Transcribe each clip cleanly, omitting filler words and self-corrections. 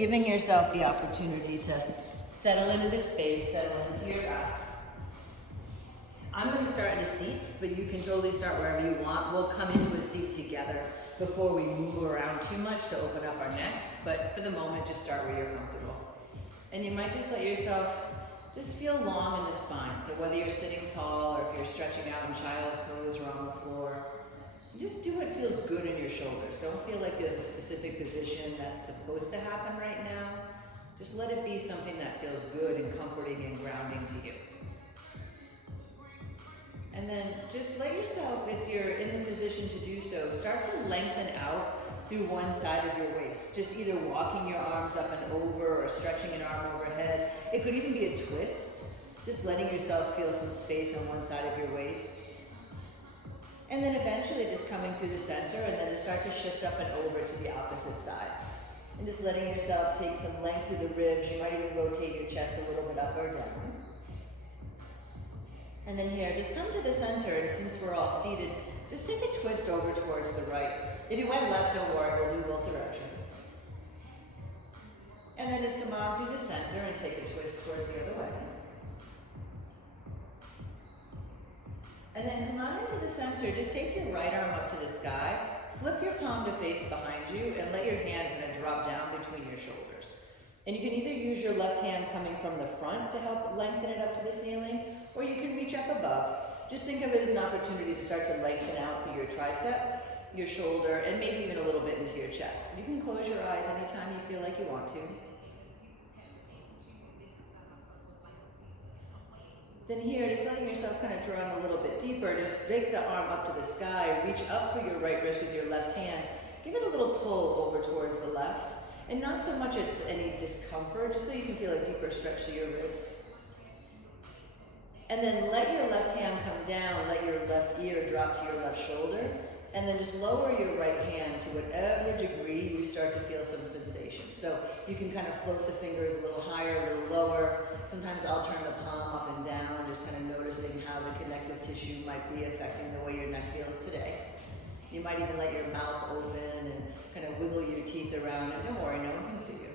giving yourself the opportunity to settle into the space, settle into your back. I'm going to start in a seat, but you can totally start wherever you want. We'll come into a seat together before we move around too much to open up our necks, but for the moment, just start where you're comfortable. And you might just let yourself just feel long in the spine. So whether you're sitting tall or if you're stretching out in child's pose or on the floor, just do what feels good in your shoulders. Don't feel like there's a specific position that's supposed to happen right now. Just let it be something that feels good and comforting and grounding to you. And then just let yourself, if you're in the position to do so, start to lengthen out through one side of your waist. Just either walking your arms up and over or stretching an arm overhead. It could even be a twist. Just letting yourself feel some space on one side of your waist. And then eventually just coming through the center and then just start to shift up and over to the opposite side. And just letting yourself take some length through the ribs. You might even rotate your chest a little bit up or down. And then here, just come to the center, and since we're all seated, just take a twist over towards the right. If you went left, don't worry, we'll do both directions. And then just come on through the center and take a twist towards the other way. And then come on into the center, just take your right arm up to the sky, flip your palm to face behind you, and let your hand kind of drop down between your shoulders. And you can either use your left hand coming from the front to help lengthen it up to the ceiling, or you can reach up above. Just think of it as an opportunity to start to lengthen out through your tricep, your shoulder, and maybe even a little bit into your chest. You can close your eyes anytime you feel like you want to. Then here, just letting yourself kind of draw in a little bit deeper, just break the arm up to the sky, reach up for your right wrist with your left hand, give it a little pull over towards the left, and not so much any discomfort, just so you can feel a deeper stretch to your ribs. And then let your left hand come down, let your left ear drop to your left shoulder, and then just lower your right hand to whatever degree you start to feel some sensation. So you can kind of float the fingers a little higher, a little lower. Sometimes I'll turn the palm up and down, just kind of noticing how the connective tissue might be affecting the way your neck feels today. You might even let your mouth open and kind of wiggle your teeth around it. Don't worry, no one can see you.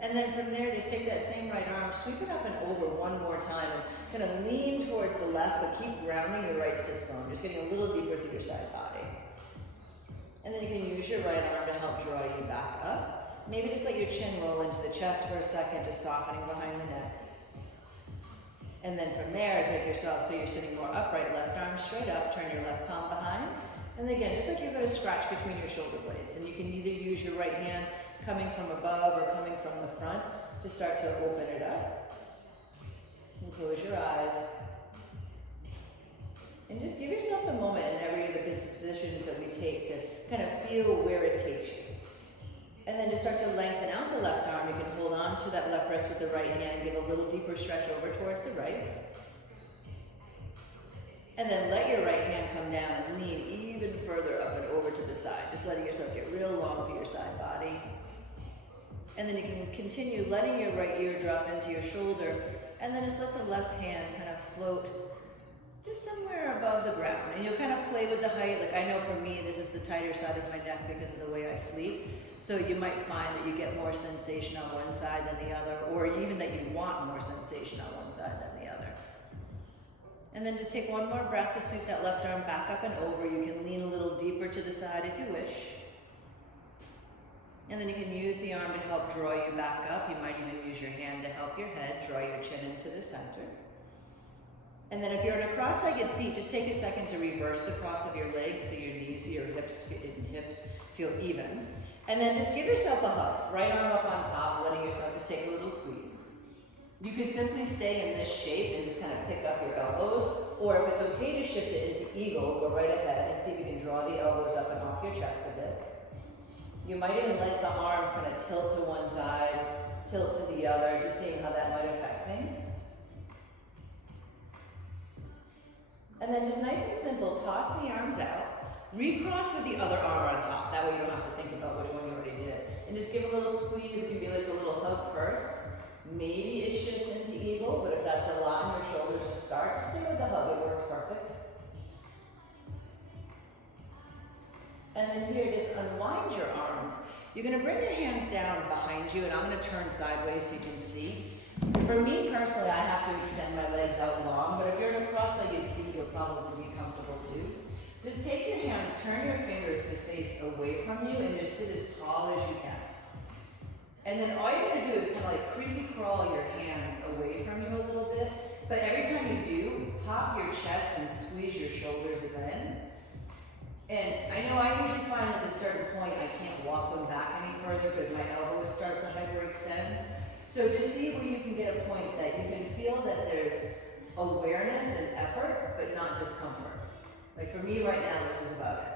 And then from there, just take that same right arm, sweep it up and over one more time, and kind of lean towards the left, but keep grounding your right sits bone, just getting a little deeper through your side body. And then you can use your right arm to help draw you back up. Maybe just let your chin roll into the chest for a second, just softening behind the neck. And then from there, take yourself so you're sitting more upright, left arm straight up, turn your left palm behind. And again, just like you're going to scratch between your shoulder blades. And you can either use your right hand coming from above or coming from the front to start to open it up. And close your eyes. And just give yourself a moment in every of the positions that we take to kind of feel where it takes you. And then to start to lengthen out the left arm, you can hold on to that left wrist with the right hand, give a little deeper stretch over towards the right. And then let your right hand come down and lean even further up and over to the side, just letting yourself get real long through your side body. And then you can continue letting your right ear drop into your shoulder, and then just let the left hand kind of float just somewhere above the ground. And you'll kind of play with the height. Like I know for me, this is the tighter side of my neck because of the way I sleep. So you might find that you get more sensation on one side than the other, or even that you want more sensation on one side than the other. And then just take one more breath to sweep that left arm back up and over. You can lean a little deeper to the side if you wish. And then you can use the arm to help draw you back up. You might even use your hand to help your head, draw your chin into the center. And then if you're in a cross-legged seat, just take a second to reverse the cross of your legs so your knees, your hips feel even. And then just give yourself a hug. Right arm up on top, letting yourself just take a little squeeze. You could simply stay in this shape and just kind of pick up your elbows, or if it's okay to shift it into eagle, go right ahead and see if you can draw the elbows up and off your chest a bit. You might even let the arms kind of tilt to one side, tilt to the other, just seeing how that might affect things. And then just nice and simple, toss the arms out, recross with the other arm on top. That way you don't have to think about which one you already did. And just give a little squeeze. It can be like a little hug first. Maybe it shifts into eagle, but if that's a lot on your shoulders to start, just stay with the hug. It works perfect. And then here, just unwind your arm You're gonna bring your hands down behind you, and I'm gonna turn sideways so you can see. For me personally, I have to extend my legs out long, but if you're in a cross-legged seat, you'll probably be comfortable too. Just take your hands, turn your fingers to face away from you, and just sit as tall as you can. And then all you're gonna do is kind of like creepy crawl your hands away from you a little bit, but every time you do, pop your chest and squeeze your shoulders in. And I know I usually find there's a certain point I can't walk them back any further because my elbows start to hyperextend. So just see where you can get a point that you can feel that there's awareness and effort, but not discomfort. Like for me right now, this is about it.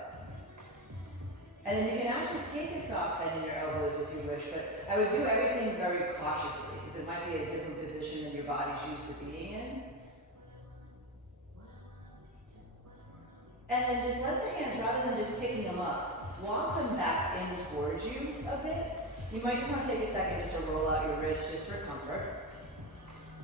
And then you can actually take a soft bend in your elbows if you wish, but I would do everything very cautiously because it might be a different position than your body's used to being in. And then just let the hands, rather than just picking them up, walk them back in towards you a bit. You might just want to take a second just to roll out your wrists just for comfort.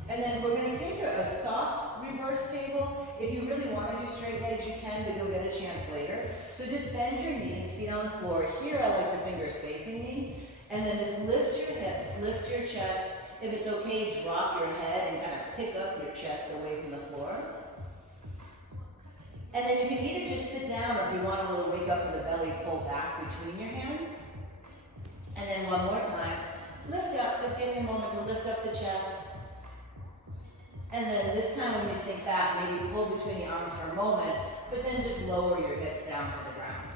And then we're going to take a soft reverse table. If you really want to do straight legs, you can, but you'll get a chance later. So just bend your knees, feet on the floor. Here I like the fingers facing me. And then just lift your hips, lift your chest. If it's okay, drop your head and kind of pick up your chest away from the floor. And then you can either just sit down, or if you want a little wake up for the belly, pull back between your hands. And then one more time, lift up, just give me a moment to lift up the chest. And then this time when you sink back, maybe pull between the arms for a moment, but then just lower your hips down to the ground.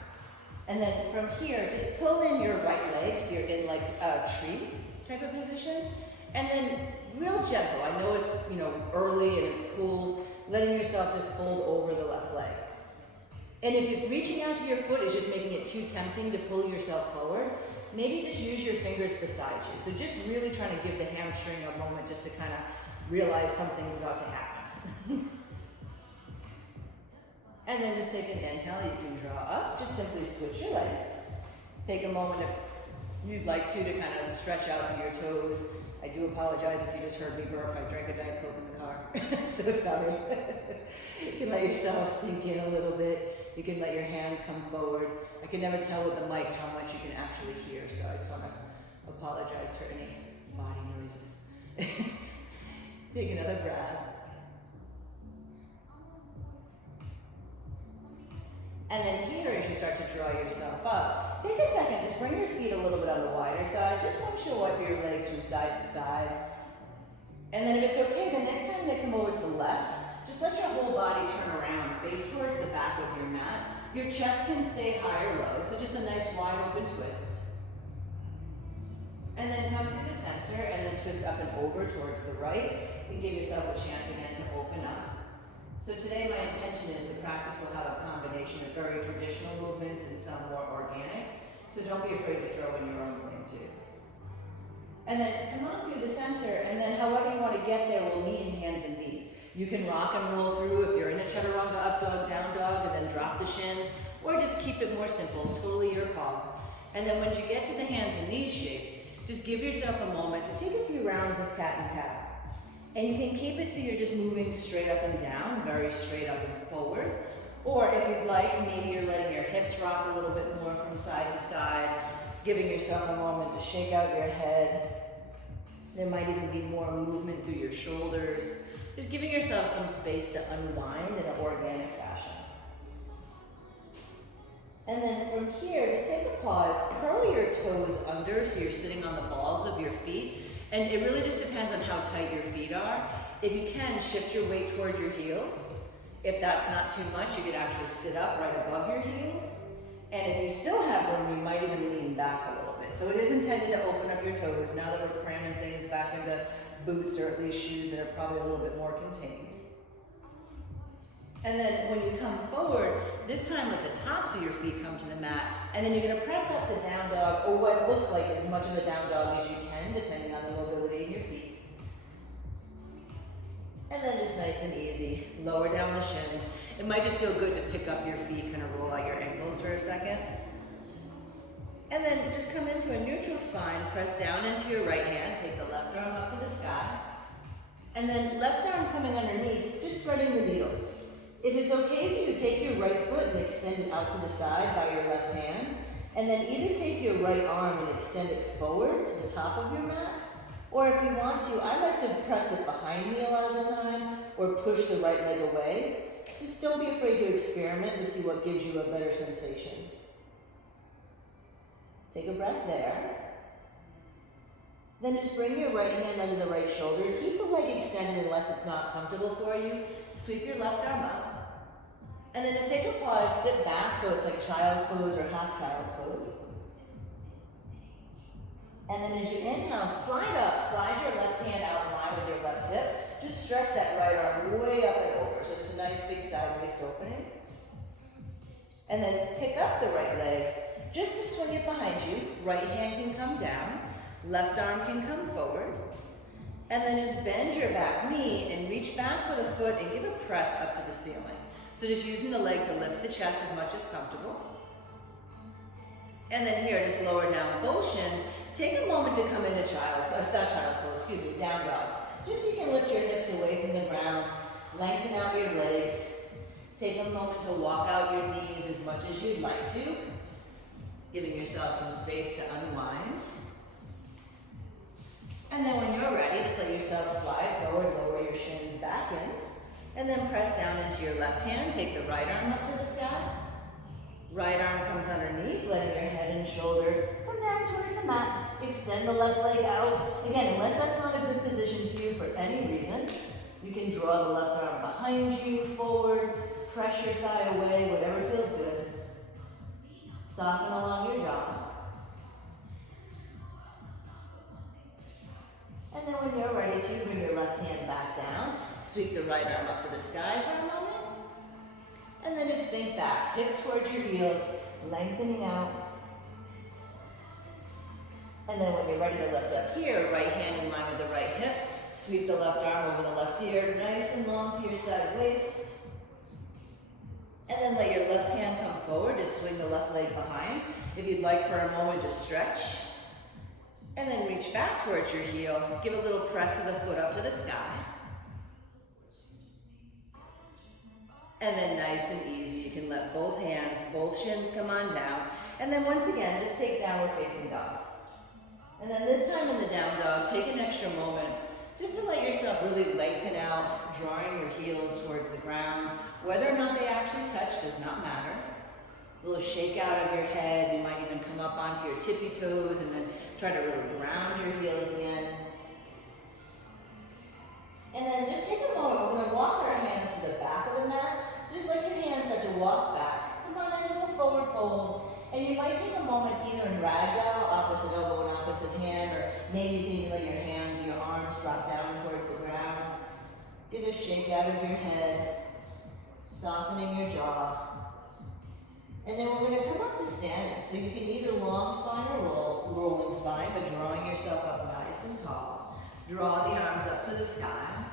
And then from here, just pull in your right leg, so you're in like a tree type of position. And then real gentle, I know it's early and it's cool, letting yourself just fold over the left leg. And if you're reaching out to your foot is just making it too tempting to pull yourself forward, maybe just use your fingers beside you. So just really trying to give the hamstring a moment just to kind of realize something's about to happen. And then just take an inhale, you can draw up, just simply switch your legs. Take a moment if you'd like to kind of stretch out through your toes. I do apologize if you just heard me burp. I drank a Diet Coke in the car. So sorry. You can let yourself sink in a little bit. You can let your hands come forward. I can never tell with the mic how much you can actually hear, so I just want to apologize for any body noises. Take another breath. And then here, as you start to draw yourself up, take a second, just bring your feet a little bit on the wider side. Just want you to wipe your legs from side to side. And then if it's okay, the next time they come over to the left, just let your whole body turn around, face towards the back of your mat. Your chest can stay high or low, so just a nice wide open twist. And then come through the center and then twist up and over towards the right. And give yourself a chance again to open up. So today my intention is the practice will have a combination of very traditional movements and some more organic. So don't be afraid to throw in your own thing too. And then come on through the center, and then however you want to get there, we'll meet in hands and knees. You can rock and roll through if you're in a chaturanga, up dog, down dog, and then drop the shins, or just keep it more simple, totally your call. And then when you get to the hands and knees shape, just give yourself a moment to take a few rounds of cat and cow. And you can keep it so you're just moving straight up and down, very straight up and forward. Or if you'd like, maybe you're letting your hips rock a little bit more from side to side, giving yourself a moment to shake out your head. There might even be more movement through your shoulders. Just giving yourself some space to unwind in an organic fashion. And then from here, just take a pause, curl your toes under so you're sitting on the balls of your feet. And it really just depends on how tight your feet are. If you can, shift your weight towards your heels. If that's not too much, you could actually sit up right above your heels. And if you still have room, you might even lean back a little bit. So it is intended to open up your toes now that we're cramming things back into boots or at least shoes that are probably a little bit more contained. And then when you come forward, this time let the tops of your feet come to the mat, and then you're going to press up to down dog, or what looks like as much of a down dog as you can, depending on the mobility of your feet. And then just nice and easy, lower down the shins. It might just feel good to pick up your feet, kind of roll out your ankles for a second. And then just come into a neutral spine, press down into your right hand, take the left arm up to the sky. And then left arm coming underneath, just threading the needle. If it's okay for you, take your right foot and extend it out to the side by your left hand. And then either take your right arm and extend it forward to the top of your mat, or if you want to, I like to press it behind me a lot of the time, or push the right leg away. Just don't be afraid to experiment to see what gives you a better sensation. Take a breath there. Then just bring your right hand under the right shoulder. Keep the leg extended unless it's not comfortable for you. Sweep your left arm up. And then just take a pause, sit back so it's like child's pose or half child's pose. And then as you inhale, slide up, slide your left hand out in line with your left hip. Just stretch that right arm way up and over, so it's a nice big side waist opening. And then pick up the right leg, just to swing it behind you. Right hand can come down, left arm can come forward. And then just bend your back knee and reach back for the foot and give a press up to the ceiling. So just using the leg to lift the chest as much as comfortable. And then here, just lower down both shins. Take a moment to come into down dog. Just so you can lift your hips away from the ground, lengthen out your legs. Take a moment to walk out your knees as much as you'd like to, giving yourself some space to unwind. And then when you're ready, just let yourself slide forward, lower your shins back in, and then press down into your left hand. Take the right arm up to the sky. Right arm comes underneath, letting your head and shoulder come down towards the mat. Extend the left leg out. Again, unless that's not a good position for you for any reason, you can draw the left arm behind you, forward, press your thigh away, whatever feels good. Soften along your jaw. And then when you're ready to, bring your left hand back down. Sweep the right arm up to the sky for a moment. And then just sink back, hips towards your heels, lengthening out. And then when you're ready to lift up here, right hand in line with the right hip, sweep the left arm over the left ear, nice and long for your side waist. And then let your left hand come forward, just swing the left leg behind. If you'd like for a moment, just stretch. And then reach back towards your heel, give a little press of the foot up to the sky. And then nice and easy, you can let both hands, both shins come on down. And then once again, just take downward facing dog. And then this time in the down dog, take an extra moment just to let yourself really lengthen out, drawing your heels towards the ground. Whether or not they actually touch does not matter. A little shake out of your head. You might even come up onto your tippy toes and then try to really ground your heels again. And then just take a moment. We're going to walk our hands to the back of the mat. So just let your hands start to walk back. Come on into a forward fold. And you might take a moment either in ragdoll, opposite elbow and opposite hand, or maybe you can even let your hands or your arms drop down towards the ground. Get a shake out of your head, softening your jaw. And then we're going to come up to standing. So you can either long spine or rolling spine, but drawing yourself up nice and tall. Draw the arms up to the sky.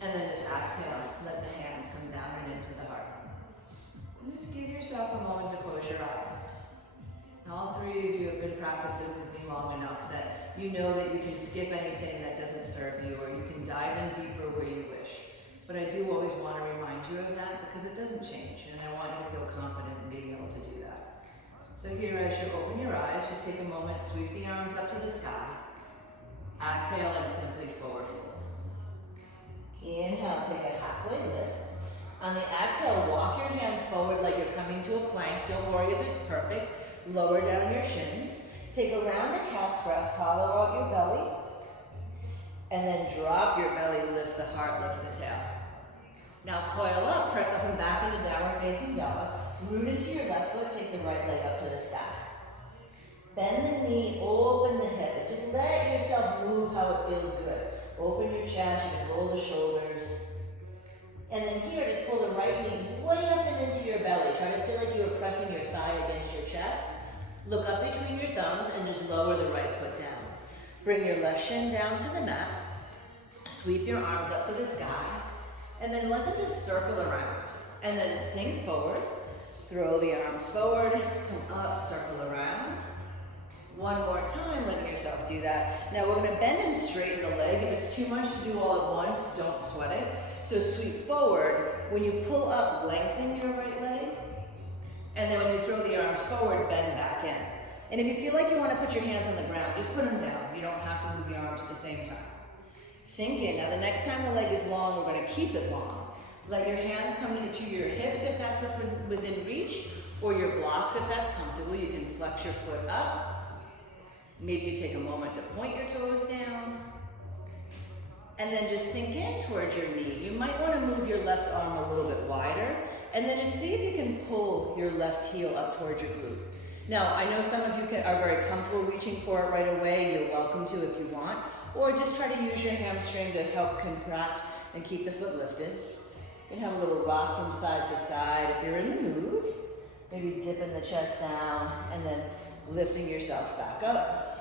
And then just exhale, let the hands come down and into the heart. And just give yourself a moment to close your eyes. All three of you have been practicing with me long enough that you know that you can skip anything that doesn't serve you, or you can dive in deeper where you wish. But I do always want to remind you of that because it doesn't change, and I want you to feel confident in being able to do that. So here, as you open your eyes, just take a moment, sweep the arms up to the sky. Exhale and simply forward fold. Inhale, take a halfway lift. On the exhale, walk your hands forward like you're coming to a plank. Don't worry if it's perfect. Lower down your shins. Take a rounded cat's breath, hollow out your belly. And then drop your belly, lift the heart, lift the tail. Now coil up, press up and back into downward facing dog. Root into your left foot, take the right leg up to the sky. Bend the knee, open the hip, and just let yourself move how it feels good. Open your chest, you can roll the shoulders. And then here, just pull the right knee way up and into your belly. Try to feel like you are pressing your thigh against your chest. Look up between your thumbs and just lower the right foot down. Bring your left shin down to the mat. Sweep your arms up to the sky. And then let them just circle around. And then sink forward. Throw the arms forward, come up, circle around. One more time, letting yourself do that. Now we're going to bend and straighten the leg. If it's too much to do all at once, don't sweat it. So sweep forward. When you pull up, lengthen your right leg. And then when you throw the arms forward, bend back in. And if you feel like you want to put your hands on the ground, just put them down. You don't have to move the arms at the same time. Sink in. Now the next time the leg is long, we're going to keep it long. Let your hands come to your hips if that's within reach, or your blocks if that's comfortable. You can flex your foot up. Maybe you take a moment to point your toes down. And then just sink in towards your knee. You might want to move your left arm a little bit wider, and then just see if you can pull your left heel up towards your glute. Now, I know some of you are very comfortable reaching for it right away. You're welcome to if you want. Or just try to use your hamstring to help contract and keep the foot lifted. You can have a little rock from side to side if you're in the mood. Maybe dipping the chest down and then lifting yourself back up.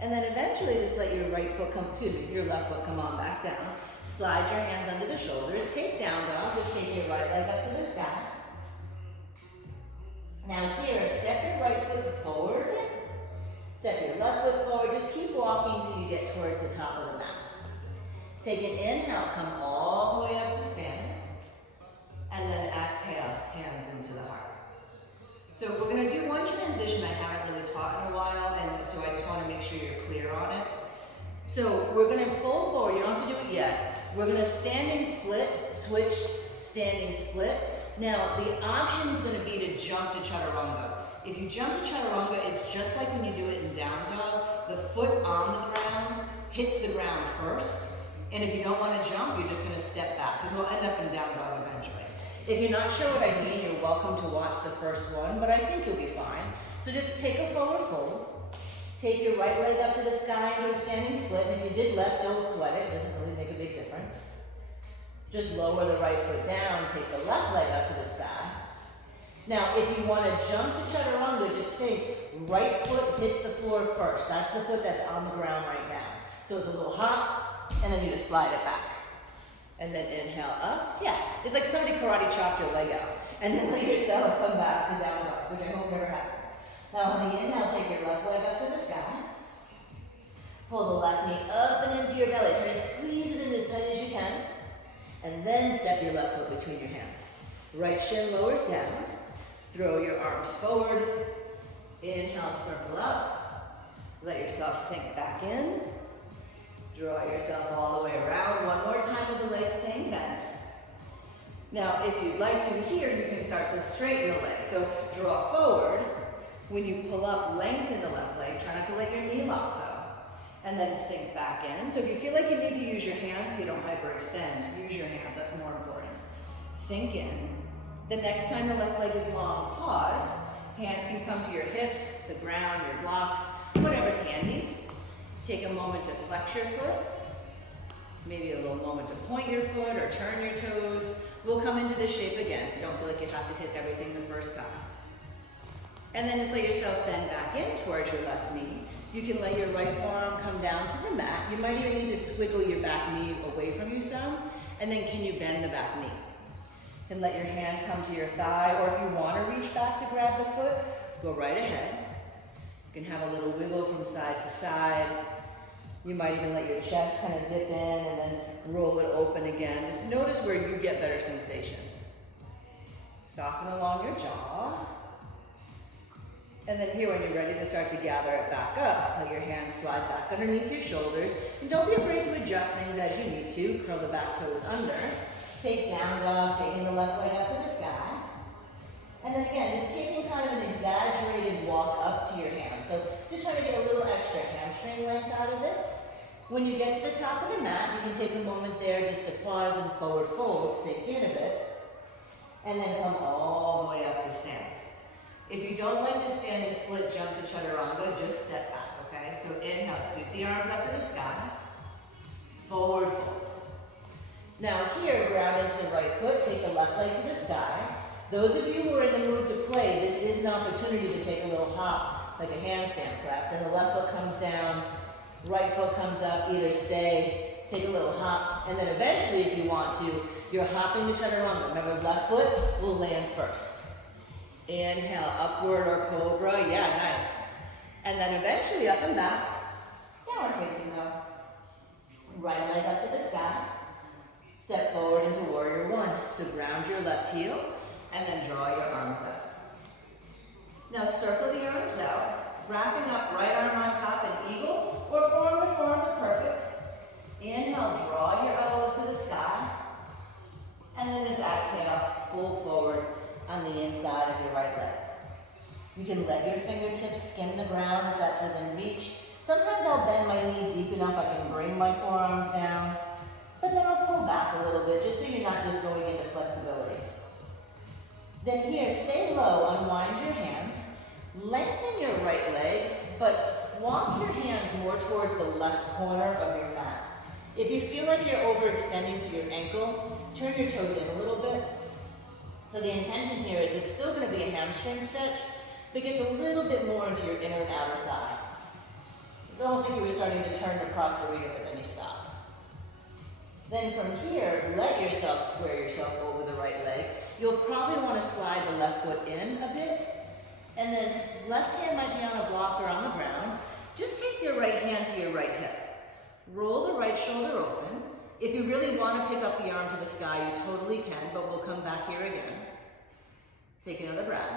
And then eventually just let your your left foot come on back down. Slide your hands under the shoulders. Take down dog. Just take your right leg up to the sky. Now here, step your right foot forward. Step your left foot forward. Just keep walking till you get towards the top of the mat. Take an inhale, come all the way up to stand. And then exhale, hands into the heart. So we're going to do one transition I haven't really taught in a while, and so I just want to make sure you're clear on it. So we're going to fold forward. You don't have to do it yet. We're going to standing split, switch, standing split. Now, the option is going to be to jump to chaturanga. If you jump to chaturanga, it's just like when you do it in down dog. The foot on the ground hits the ground first. And if you don't want to jump, you're just going to step back, because we'll end up in down dog eventually. If you're not sure what I mean, you're welcome to watch the first one, but I think you'll be fine. So just take a forward fold. Take your right leg up to the sky into a standing split. And if you did left, don't sweat it. It doesn't really make a big difference. Just lower the right foot down, take the left leg up to the sky. Now, if you want to jump to chaturanga, just think right foot hits the floor first. That's the foot that's on the ground right now. So it's a little hop, and then you just slide it back. And then inhale up. Yeah, it's like somebody karate chopped your leg out. And then let yourself come back to down dog, which I hope never happens. Now on the inhale, take your left leg up to the sky. Pull the left knee up and into your belly. Try to squeeze it in as tight as you can. And then step your left foot between your hands. Right shin lowers down. Throw your arms forward. Inhale, circle up. Let yourself sink back in. Draw yourself all the way around. One more time with the legs staying bent. Now, if you'd like to here, you can start to straighten the leg. So draw forward. When you pull up, lengthen the left leg. Try not to let your knee lock though. And then sink back in. So if you feel like you need to use your hands so you don't hyperextend, use your hands, that's more important. Sink in. The next time the left leg is long, pause. Hands can come to your hips, the ground, your blocks, whatever's handy. Take a moment to flex your foot. Maybe a little moment to point your foot or turn your toes. We'll come into this shape again, so don't feel like you have to hit everything the first time. And then just let yourself bend back in towards your left knee. You can let your right forearm come down to the mat. You might even need to squiggle your back knee away from you some. And then can you bend the back knee? And let your hand come to your thigh, or if you want to reach back to grab the foot, go right ahead. You can have a little wiggle from side to side. You might even let your chest kind of dip in and then roll it open again. Just notice where you get better sensation. Soften along your jaw. And then here, when you're ready to start to gather it back up, let your hands slide back underneath your shoulders. And don't be afraid to adjust things as you need to. Curl the back toes under. Take down dog, taking the left leg up to the sky. And then again, just taking kind of an exaggerated walk up to your hands. So just trying to get a little extra hamstring length out of it. When you get to the top of the mat, you can take a moment there just to pause and forward fold, sink in a bit, and then come all the way up to stand. If you don't like the standing split jump to chaturanga, just step back, okay? So inhale, sweep the arms up to the sky, forward fold. Now here, ground into the right foot, take the left leg to the sky. Those of you who are in the mood to play, this is an opportunity to take a little hop, like a handstand prep. Then the left foot comes down, right foot comes up, either stay, take a little hop, and then eventually, if you want to, you're hopping to chaturanga. Remember, left foot will land first. Inhale, upward or cobra, yeah, nice. And then eventually up and back, downward facing dog. Right leg up to the sky. Step forward into warrior one. So ground your left heel and then draw your arms out. Now circle the arms out, wrapping up right arm on top in eagle, or forearm to forearm is perfect. Inhale, draw your elbows to the sky, and then just exhale, fold forward on the inside of your right leg. You can let your fingertips skim the ground if that's within reach. Sometimes I'll bend my knee deep enough I can bring my forearms down, but then I'll pull back a little bit just so you're not just going into flexibility. Then here, stay low, unwind your hands, lengthen your right leg, but walk your hands more towards the left corner of your mat. If you feel like you're overextending through your ankle, turn your toes in a little bit. So the intention here is it's still going to be a hamstring stretch, but it gets a little bit more into your inner and outer thigh. It's almost like you were starting to turn across the rear, but then you stop. Then from here, let yourself square yourself over the right leg. You'll probably want to slide the left foot in a bit, and then left hand might be on a block or on the ground. Just take your right hand to your right hip. Roll the right shoulder open. If you really want to pick up the arm to the sky, you totally can, but we'll come back here again. Take another breath.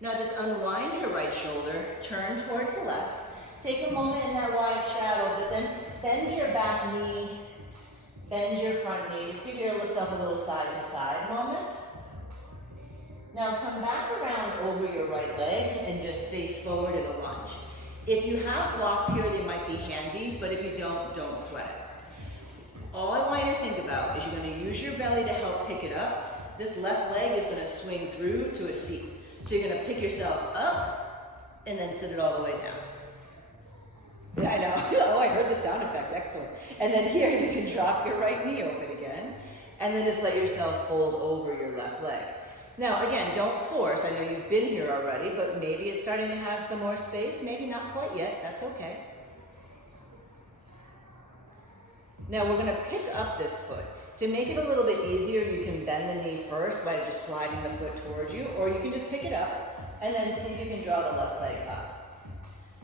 Now just unwind your right shoulder, turn towards the left. Take a moment in that wide straddle, but then bend your back knee, bend your front knee. Just give yourself a little side to side moment. Now come back around over your right leg and just face forward in a lunge. If you have blocks here, they might be handy, but if you don't sweat it. All I want you to think about is you're going to use your belly to help pick it up. This left leg is going to swing through to a seat. So you're going to pick yourself up and then sit it all the way down. Yeah, I know. Oh, I heard the sound effect. Excellent. And then here you can drop your right knee open again and then just let yourself fold over your left leg. Now, again, don't force. I know you've been here already, but maybe it's starting to have some more space. Maybe not quite yet. That's okay. Now, we're going to pick up this foot. To make it a little bit easier, you can bend the knee first by just sliding the foot towards you, or you can just pick it up and then see if you can draw the left leg up.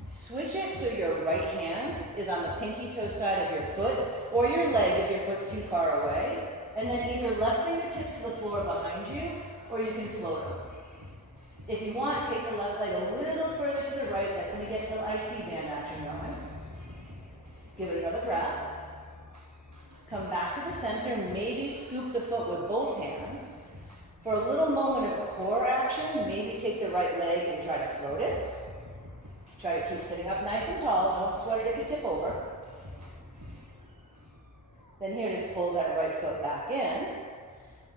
Switch it so your right hand is on the pinky toe side of your foot, or your leg if your foot's too far away, and then either left fingertips to the floor behind you, or you can float them. If you want, take the left leg a little further to the right. That's going to get some IT band action going. Give it another breath. Come back to the center, maybe scoop the foot with both hands. For a little moment of core action, maybe take the right leg and try to float it. Try to keep sitting up nice and tall. Don't sweat it if you tip over. Then here, just pull that right foot back in.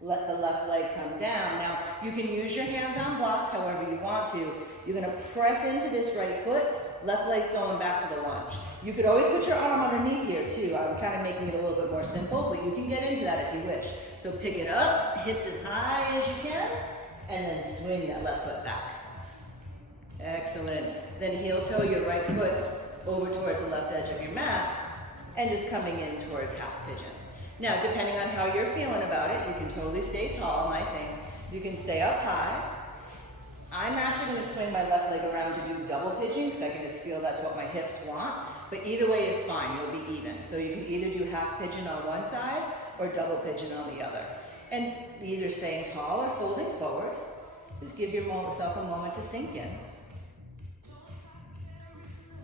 Let the left leg come down. Now, you can use your hands on blocks however you want to. You're going to press into this right foot. Left leg's going back to the lunge. You could always put your arm underneath here too. I'm kind of making it a little bit more simple, but you can get into that if you wish. So pick it up, hips as high as you can, and then swing that left foot back. Excellent. Then heel toe your right foot over towards the left edge of your mat, and just coming in towards half pigeon. Now, depending on how you're feeling about it, you can totally stay tall, nice and you can stay up high. I'm actually going to swing my left leg around to do double pigeon because I can just feel that's what my hips want. But either way is fine, you'll be even. So you can either do half pigeon on one side or double pigeon on the other. And either staying tall or folding forward. Just give yourself a moment to sink in.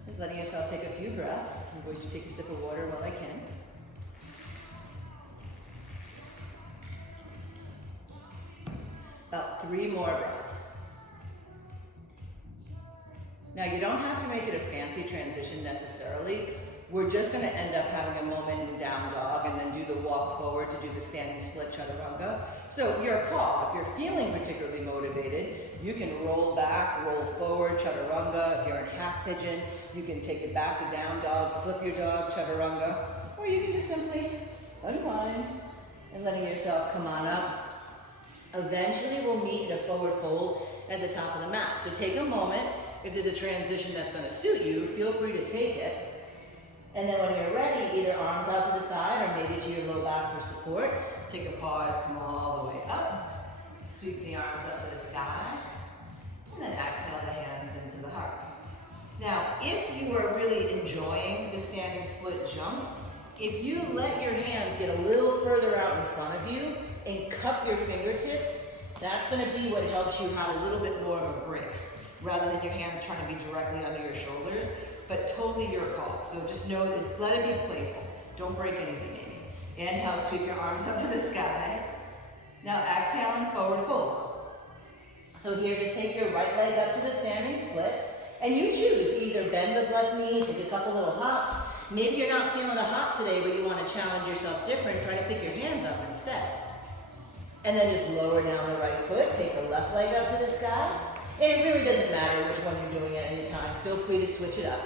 Just letting yourself take a few breaths. I'm going to take a sip of water while I can. About 3 more breaths. Now, you don't have to make it a fancy transition necessarily. We're just going to end up having a moment in down dog and then do the walk forward to do the standing split chaturanga. So your call, if you're feeling particularly motivated, you can roll back, roll forward, chaturanga. If you're in half pigeon, you can take it back to down dog, flip your dog, chaturanga. Or you can just simply unwind and letting yourself come on up. Eventually, we'll meet in a forward fold at the top of the mat. So take a moment. If there's a transition that's going to suit you, feel free to take it. And then when you're ready, either arms out to the side or maybe to your low back for support. Take a pause, come all the way up. Sweep the arms up to the sky. And then exhale the hands into the heart. Now, if you are really enjoying the standing split jump, if you let your hands get a little further out in front of you and cup your fingertips, that's gonna be what helps you have a little bit more of a brace, rather than your hands trying to be directly under your shoulders, but totally your call. So just know that, let it be playful. Don't break anything, Amy. Inhale, sweep your arms up to the sky. Now exhale and forward fold. So here, just take your right leg up to the standing split, and you choose, either bend the left knee, take a couple little hops. Maybe you're not feeling a hop today, but you want to challenge yourself different, try to pick your hands up instead. And then just lower down the right foot, take the left leg up to the sky. And it really doesn't matter which one you're doing at any time. Feel free to switch it up.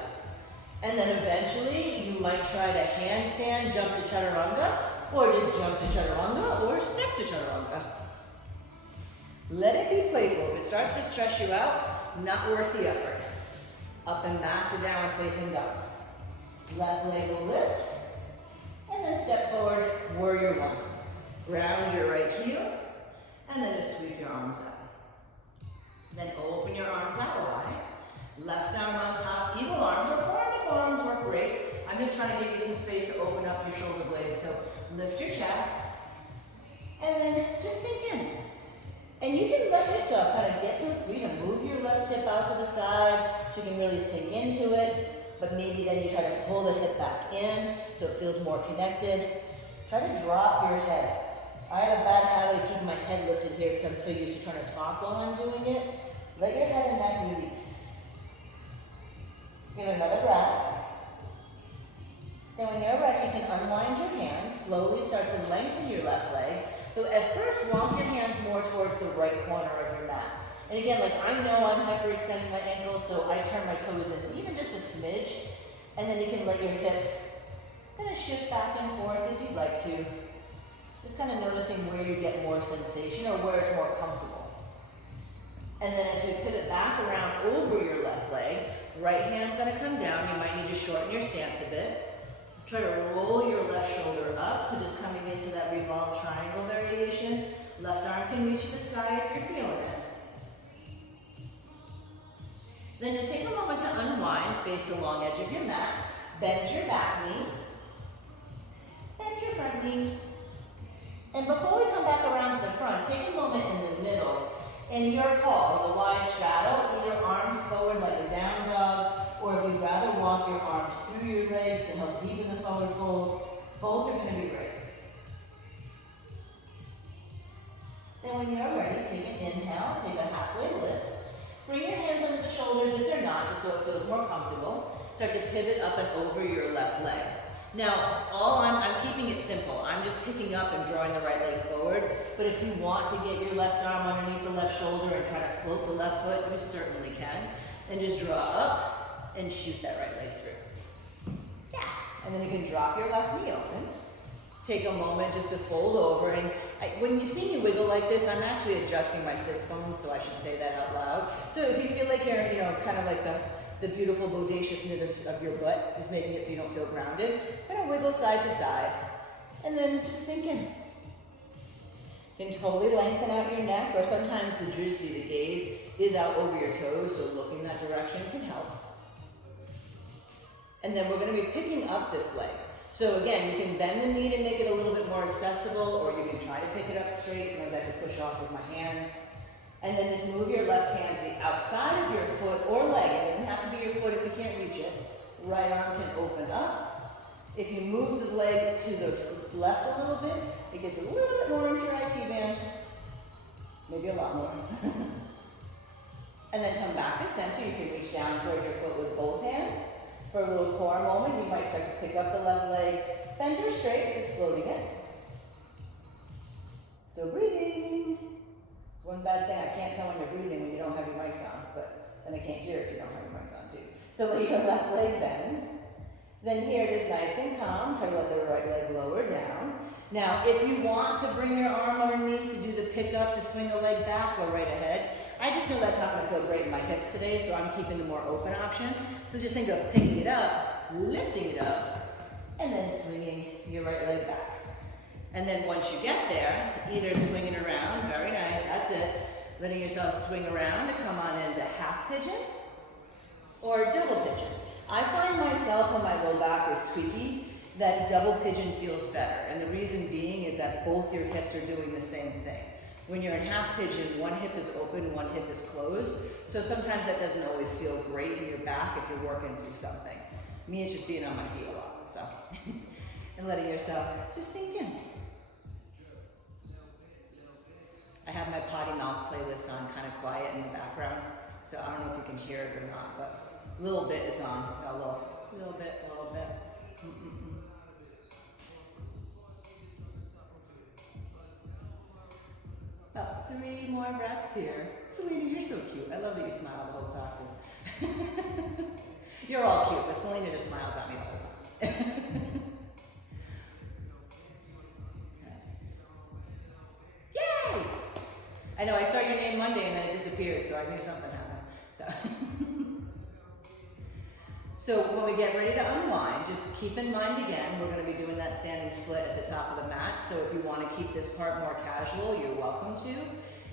And then eventually, you might try to handstand, jump to chaturanga, or just jump to chaturanga, or step to chaturanga. Let it be playful. If it starts to stress you out, not worth the effort. Up and back to downward facing dog. Left leg will lift, and then step forward, warrior one. Ground your right heel, and then just sweep your arms out. Then open your arms out wide. Left arm on top, eagle arms, or forearm to forearms work great. I'm just trying to give you some space to open up your shoulder blades. So lift your chest, and then just sink in. And you can let yourself kind of get some freedom. Move your left hip out to the side so you can really sink into it. But maybe then you try to pull the hip back in so it feels more connected. Try to drop your head. I have a bad habit of keeping my head lifted here because I'm so used to trying to talk while I'm doing it. Let your head and neck release. Give another breath. Then when you're ready, you can unwind your hands. Slowly start to lengthen your left leg. So at first, walk your hands more towards the right corner of your mat. And again, like I know I'm hyperextending my ankles, so I turn my toes in even just a smidge. And then you can let your hips kind of shift back and forth if you'd like to. Just kind of noticing where you get more sensation or where it's more comfortable. And then as we pivot back around over your left leg, right hand's gonna come down. You might need to shorten your stance a bit. Try to roll your left shoulder up, so just coming into that revolved triangle variation. Left arm can reach to the sky if you're feeling it. Then just take a moment to unwind, face the long edge of your mat. Bend your back knee. Bend your front knee. And before we come back around to the front, take a moment in the middle. In your call, the wide straddle, either arms forward like a down dog, or if you'd rather walk your arms through your legs to help deepen the forward fold, both are going to be great. Then when you're ready, take an inhale, take a halfway lift. Bring your hands under the shoulders if they're not, just so it feels more comfortable. Start to pivot up and over your left leg. Now, I'm keeping it simple. I'm just picking up and drawing the right leg forward. But if you want to get your left arm underneath the left shoulder and try to float the left foot, you certainly can. And just draw up and shoot that right leg through. Yeah. And then you can drop your left knee open. Take a moment just to fold over. And when you see me wiggle like this, I'm actually adjusting my sits bones, so I should say that out loud. So if you feel like you're, kind of like the beautiful bodacious knit of your butt is making it so you don't feel grounded, kind of wiggle side to side. And then just sink in. You can totally lengthen out your neck, or sometimes the drishti, the gaze, is out over your toes, so looking that direction can help. And then we're going to be picking up this leg. So again, you can bend the knee to make it a little bit more accessible, or you can try to pick it up straight. Sometimes I have to push off with my hand. And then just move your left hand to the outside of your foot or leg. It doesn't have to be your foot if you can't reach it. Right arm can open up. If you move the leg to the left a little bit, it gets a little bit more into your IT band. Maybe a lot more. And then come back to center. You can reach down toward your foot with both hands. For a little core moment, you might start to pick up the left leg, bent or straight, just floating it. Still breathing. It's one bad thing, I can't tell when you're breathing when you don't have your mics on, but then I can't hear if you don't have your mics on too. So let your left leg bend. Then here it is nice and calm. Try to let the right leg lower down. Now, if you want to bring your arm underneath to do the pickup, to swing the leg back, go right ahead. I just know that's not going to feel great in my hips today, so I'm keeping the more open option. So just think of picking it up, lifting it up, and then swinging your right leg back. And then once you get there, either swinging around, very nice, that's it. Letting yourself swing around to come on into half pigeon or double pigeon. I find myself when my low back is tweaky, that double pigeon feels better. And the reason being is that both your hips are doing the same thing. When you're in half pigeon, one hip is open, one hip is closed. So sometimes that doesn't always feel great in your back if you're working through something. Me, it's just being on my feet a lot, so. And letting yourself just sink in. I have my potty mouth playlist on kind of quiet in the background, so I don't know if you can hear it or not, but a little bit is on. A little bit. About 3 more breaths here. Selena, you're so cute. I love that you smile the whole practice. You're all cute, but Selena just smiles at me the whole time. Yay! I know, I saw your name Monday and then it disappeared, so I knew something happened. So when we get ready to unwind, just keep in mind again, we're going to be doing that standing split at the top of the mat. So if you want to keep this part more casual, you're welcome to.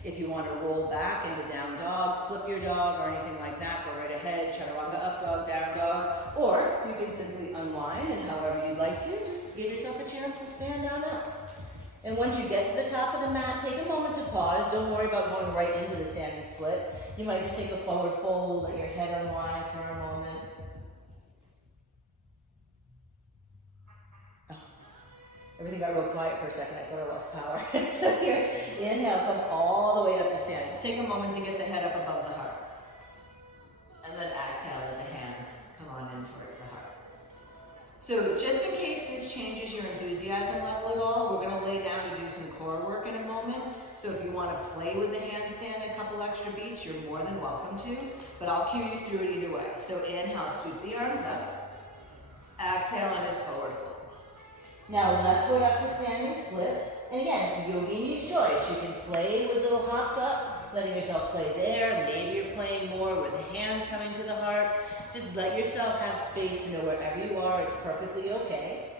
If you want to roll back into down dog, flip your dog, or anything like that, go right ahead. Chaturanga, up dog, down dog. Or you can simply unwind, and however you'd like to, just give yourself a chance to stand down up. And once you get to the top of the mat, take a moment to pause. Don't worry about going right into the standing split. You might just take a forward fold, let your head unwind for a moment. Everything got real quiet for a second. I thought I lost power. So here, inhale, come all the way up to stand. Just take a moment to get the head up above the heart. And then exhale, let the hands come on in towards the heart. So just in case this changes your enthusiasm level at all, we're going to lay down to do some core work in a moment. So if you want to play with the handstand a couple extra beats, you're more than welcome to. But I'll cue you through it either way. So inhale, sweep the arms up. Exhale, and just forward fold. Now left foot up to standing split. And again, yogini's choice. You can play with little hops up, letting yourself play there. Maybe you're playing more with the hands coming to the heart. Just let yourself have space to know wherever you are, it's perfectly okay.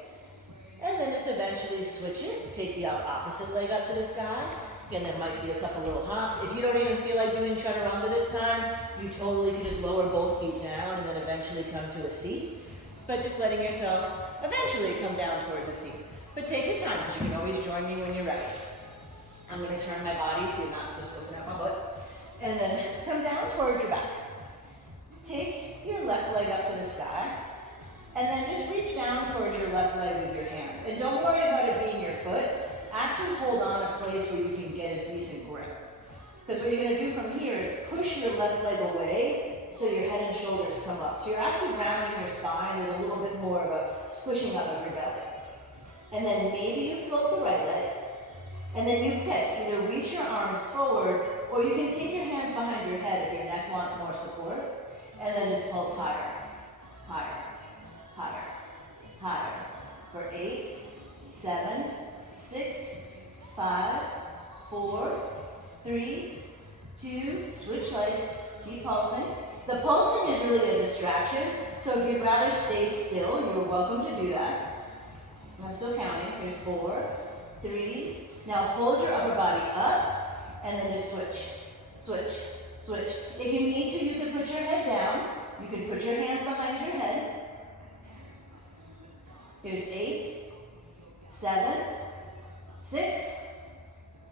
And then just eventually switch it. Take the opposite leg up to the sky. Again, there might be a couple little hops. If you don't even feel like doing chaturanga this time, you totally can just lower both feet down and then eventually come to a seat. But just letting yourself eventually come down towards a seat. But take your time, because you can always join me when you're ready. I'm going to turn my body so you're not just looking at my butt. And then come down towards your back. Take your left leg up to the sky. And then just reach down towards your left leg with your hands. And don't worry about it being your foot. Actually hold on a place where you can get a decent grip. Because what you're going to do from here is push your left leg away so your head and shoulders come up. So you're actually rounding your spine. There's a little bit more of a squishing up of your belly. And then maybe you float the right leg. And then you pick. Either reach your arms forward, or you can take your hands behind your head if your neck wants more support. And then just pulse higher, higher, higher, higher. For 8, 7, 6, 5, 4, 3, 2, switch legs, keep pulsing. The pulsing is really a distraction, so if you'd rather stay still, you're welcome to do that. I'm still counting. Here's 4, 3. Now hold your upper body up, and then just switch, switch, switch. If you need to, you can put your head down. You can put your hands behind your head. Here's 8, 7, 6,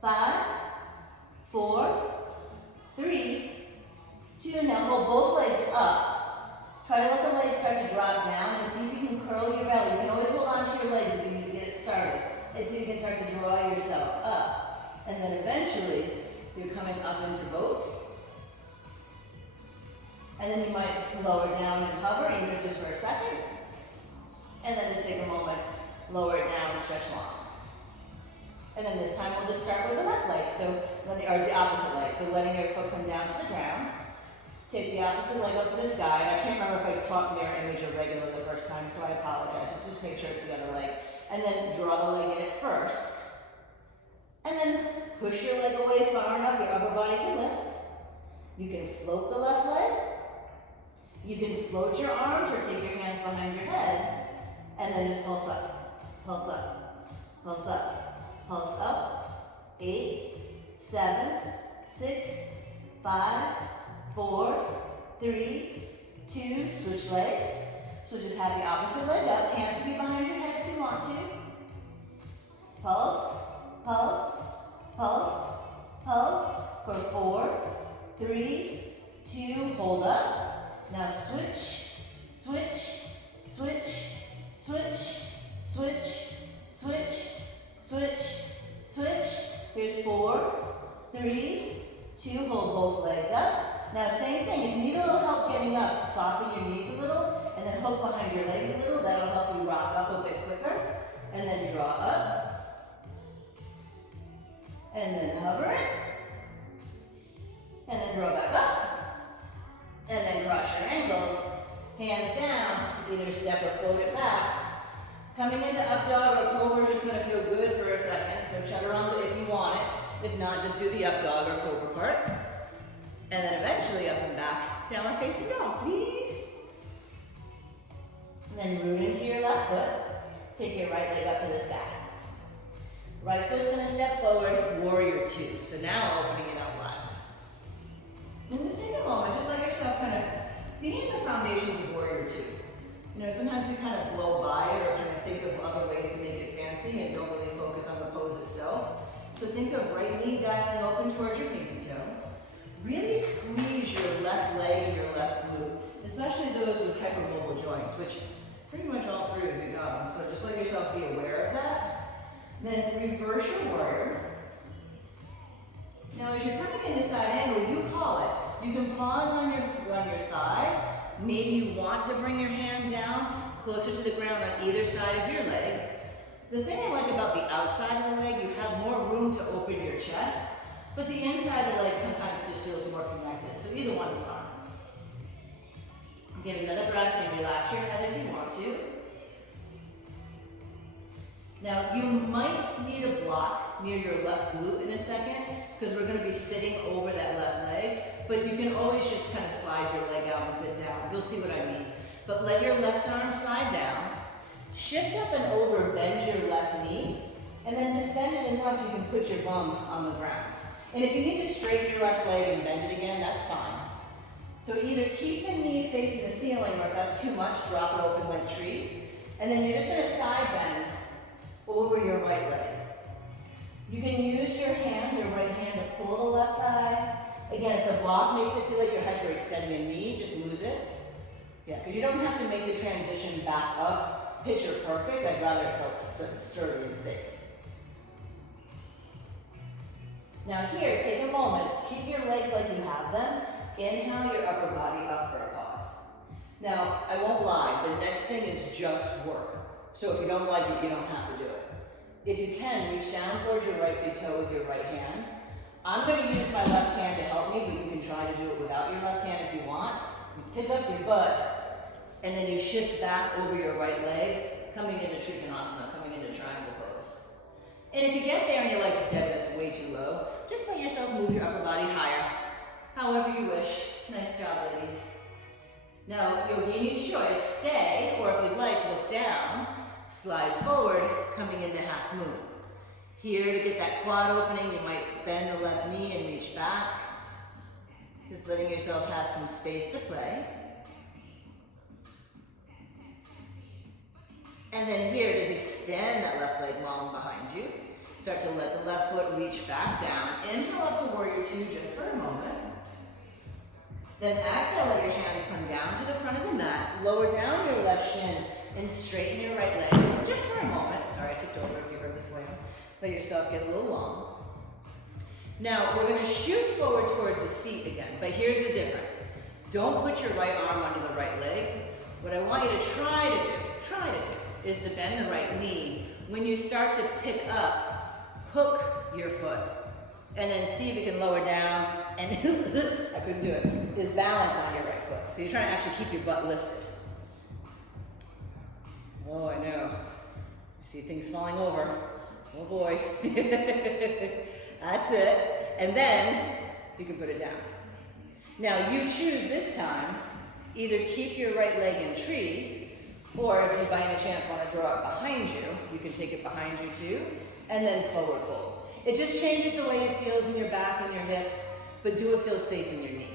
5, 4, 3, 2. Now hold both legs up. Try to let the legs start to drop down and see if you can curl your belly. You can always hold on to your legs if you need to get it started. And see if you can start to draw yourself up. And then eventually, you're coming up into boat. And then you might lower down and hover, even if just for a second. And then just take a moment, lower it down and stretch long. And then this time we'll just start with the left leg, or the opposite leg. So letting your foot come down to the ground. Take the opposite leg up to the sky. And I can't remember if I taught mirror image or regular the first time, so I apologize. So just make sure it's the other leg. And then draw the leg in at first. And then push your leg away far enough your upper body can lift. You can float the left leg. You can float your arms or take your hands behind your head. And then just pulse up, pulse up, pulse up, pulse up. 8, 7, 6, 5, 4, 3, 2, switch legs. So just have the opposite leg up, hands will be behind your head if you want to. Pulse, pulse, pulse, pulse for 4, 3, 2, hold up. Now switch, switch, switch, switch, switch, switch, switch, switch. Here's 4, 3, 2, hold both legs up. Now same thing, if you need a little help getting up, soften your knees a little, and then hook behind your legs a little. That'll help you rock up a bit quicker. And then draw up. And then hover it. And then draw back up. And then cross your ankles. Hands down, either step or float it back. Coming into up dog or cobra is just going to feel good for a second, so chaturanga if you want it. If not, just do the up dog or cobra part. And then eventually up and back, downward facing dog, please. And then root into your left foot. Take your right leg up to the sky. Right foot's going to step forward, warrior 2. So now opening it out wide. And just take a moment, just let yourself kind of be in the foundations of warrior 2. You know, sometimes we kind of blow by it or kind of think of other ways to make it fancy and don't really focus on the pose itself. So think of right knee dialing open towards your pinky toe. Really squeeze your left leg and your left glute, especially those with hypermobile joints, which pretty much all 3 of you got them. So just let yourself be aware of that. Then reverse your warrior. Now as you're coming into side angle, you call it. You can pause on your thigh. Maybe you want to bring your hand down closer to the ground on either side of your leg. The thing I like about the outside of the leg, you have more room to open your chest, but the inside of the leg sometimes just feels more connected. So either one's fine. Give another breath and relax your head if you want to. Now you might need a block near your left glute in a second because we're going to be sitting over that left leg, but you can always just kind of slide your leg out and sit down. You'll see what I mean. But let your left arm slide down, shift up and over, bend your left knee, and then just bend it enough you can put your bum on the ground. And if you need to straighten your left leg and bend it again, that's fine. So either keep the knee facing the ceiling, or if that's too much, drop it open like a tree. And then you're just going to side bend over your right leg. You can use your hand, your right hand, to pull the left thigh. Again, if the block makes it feel like you're hyperextending a knee, just lose it. Yeah, because you don't have to make the transition back up picture perfect. I'd rather it felt sturdy and safe. Now here, take a moment. Keep your legs like you have them. Inhale your upper body up for a pause. Now, I won't lie, the next thing is just work. So if you don't like it, you don't have to do it. If you can, reach down towards your right big toe with your right hand. I'm going to use my left hand to help me, but you can try to do it without your left hand if you want. You pick up your butt, and then you shift back over your right leg, coming into Trikonasana, coming into triangle pose. And if you get there and you're like, Deb, that's way too low, just let yourself move your upper body higher. However you wish. Nice job, ladies. Now, Yogini's choice, stay, or if you'd like, look down, slide forward, coming into half moon. Here, to get that quad opening, you might bend the left knee and reach back. Just letting yourself have some space to play. And then here, just extend that left leg long behind you. Start to let the left foot reach back down. Inhale up to warrior 2 just for a moment. Then exhale, let your hands come down to the front of the mat. Lower down your left shin and straighten your right leg just for a moment. Sorry, I tipped over if you heard the slam. Let yourself get a little long. Now, we're going to shoot forward towards the seat again, but here's the difference. Don't put your right arm under the right leg. What I want you to try to do, is to bend the right knee. When you start to pick up, hook your foot, and then see if you can lower down, and I couldn't do it, is balance on your right foot. So you're trying to actually keep your butt lifted. Oh, I know. I see things falling over. Oh boy. That's it. And then you can put it down. Now you choose this time, either keep your right leg in tree, or if you by any chance want to draw it behind you, you can take it behind you too, and then forward fold. It just changes the way it feels in your back and your hips, but do it feel safe in your knee.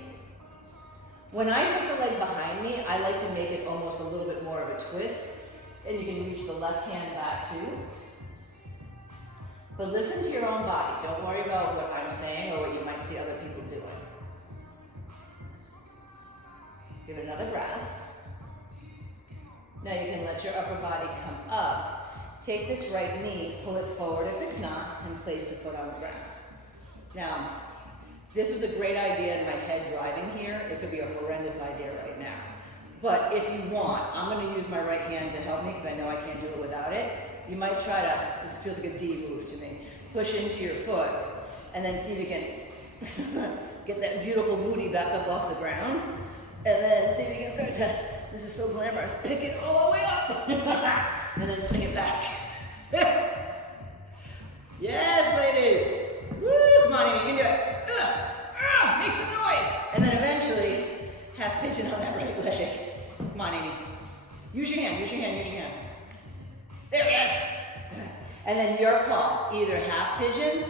When I take the leg behind me, I like to make it almost a little bit more of a twist. And you can reach the left hand back too. But listen to your own body. Don't worry about what I'm saying or what you might see other people doing. Give it another breath. Now you can let your upper body come up. Take this right knee, pull it forward if it's not, and place the foot on the ground. Now, this was a great idea in my head driving here. It could be a horrendous idea right now. But if you want, I'm going to use my right hand to help me because I know I can't do it without it. You might try to, this feels like a D move to me, push into your foot and then see if you can get that beautiful booty back up off the ground. And then see if you can start to, this is so glamorous, pick it all the way up. And then swing it back. Yes, ladies. Woo, come on, you can do it. Make some noise. And then eventually, half pigeon on that right leg. Come on, Amy. Use your hand, use your hand, use your hand. There it is. And then your call, either half pigeon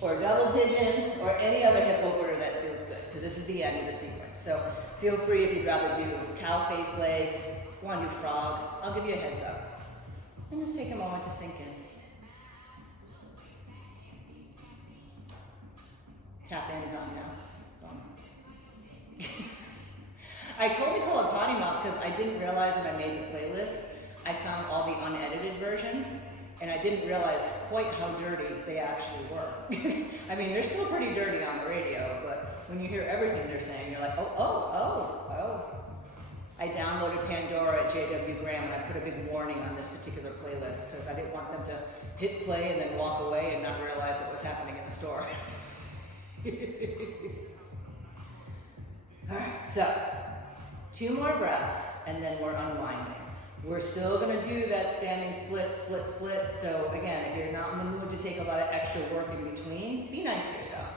or double pigeon or any other hip opener that feels good, because this is the end of the sequence. So feel free if you'd rather do cow face legs, want to do frog, I'll give you a heads up. And just take a moment to sink in. Tap in is on now. I only call it Potty Mouth because I didn't realize when I made the playlist, I found all the unedited versions, and I didn't realize quite how dirty they actually were. I mean, they're still pretty dirty on the radio, but when you hear everything they're saying, you're like, oh. I downloaded Pandora at JW Graham, and I put a big warning on this particular playlist because I didn't want them to hit play and then walk away and not realize what was happening in the store. All right, so 2 more breaths, and then we're unwinding. We're still gonna do that standing split, split, split. So again, if you're not in the mood to take a lot of extra work in between, be nice to yourself.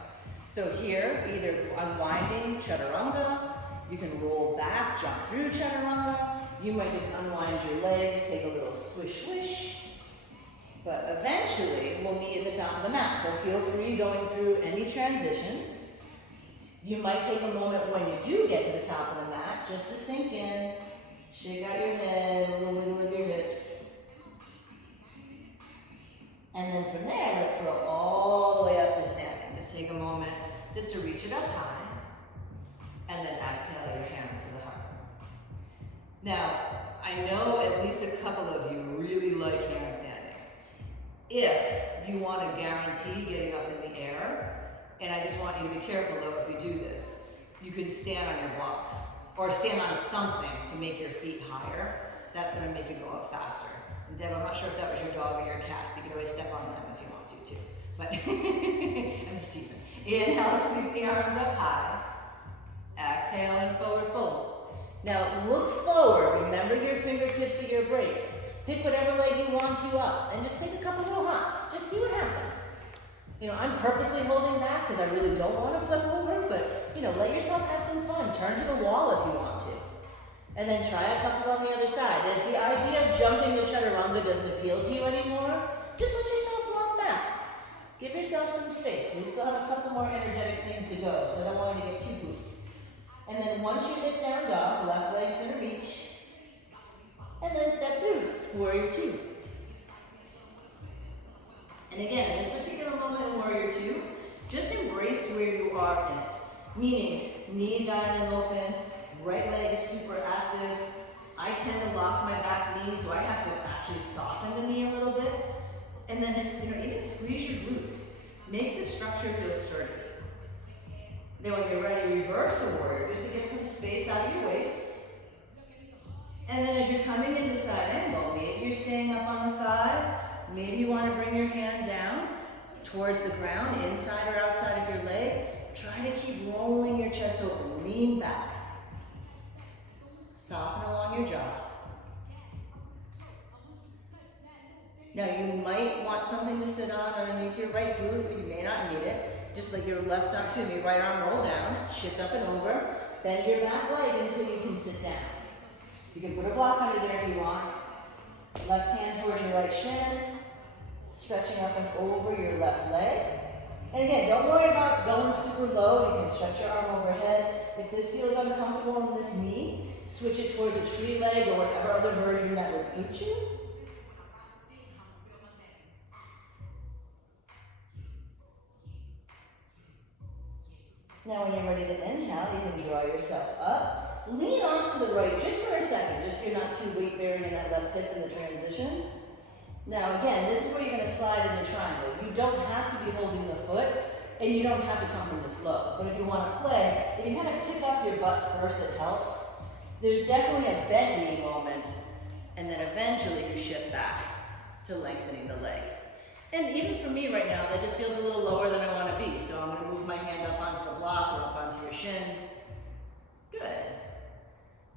So here, either unwinding chaturanga, you can roll back, jump through chaturanga. You might just unwind your legs, take a little swish, swish. But eventually, we'll meet at the top of the mat. So feel free going through any transitions. You might take a moment when you do get to the top of the mat just to sink in, shake out your head, a little wiggle of your hips. And then from there, let's roll all the way up to standing. Just take a moment just to reach it up high. And then exhale your hands to the heart. Now, I know at least a couple of you really like handstanding. If you want to guarantee getting up in the air, and I just want you to be careful though if you do this, you can stand on your blocks or stand on something to make your feet higher. That's going to make you go up faster. And Deb, I'm not sure if that was your dog or your cat. You can always step on them if you want to too. But I'm just teasing. Inhale, sweep the arms up high. Exhale and forward fold. Now look forward. Remember your fingertips of your brakes. Pick whatever leg you want to up and just take a couple little hops. Just see what happens. You know, I'm purposely holding back because I really don't want to flip over, but you know, let yourself have some fun. Turn to the wall if you want to. And then try a couple on the other side. And if the idea of jumping to chaturanga doesn't appeal to you anymore, just let yourself walk back. Give yourself some space. We still have a couple more energetic things to go, so I don't want you to get too pooped. And then once you hit down dog, left leg's gonna reach. And then step through, warrior 2. And again, in this particular moment in warrior 2, just embrace where you are in it. Meaning, knee dialing open, right leg is super active. I tend to lock my back knee, so I have to actually soften the knee a little bit. And then, you know, even squeeze your glutes. Make the structure feel sturdy. Then when you're ready, reverse a warrior, just to get some space out of your waist. And then as you're coming into side angle, maybe you're staying up on the thigh. Maybe you want to bring your hand down towards the ground, inside or outside of your leg. Try to keep rolling your chest open. Lean back. Soften along your jaw. Now you might want something to sit on underneath your right glute, but you may not need it. Just let your left arm, right arm roll down, shift up and over, bend your back leg until you can sit down. You can put a block under there if you want. Left hand towards your right shin, stretching up and over your left leg. And again, don't worry about going super low. You can stretch your arm overhead. If this feels uncomfortable in this knee, switch it towards a tree leg or whatever other version that would suit you. Now when you're ready to inhale, you can draw yourself up. Lean off to the right just for a second, just so you're not too weight bearing in that left hip in the transition. Now again, this is where you're going to slide in a triangle. You don't have to be holding the foot, and you don't have to come from this low. But if you want to play, if you kind of pick up your butt first, it helps. There's definitely a bent knee moment, and then eventually you shift back to lengthening the leg. And even for me right now, that just feels a little lower than I want to be. So I'm going to move my hand up onto the block or up onto your shin. Good.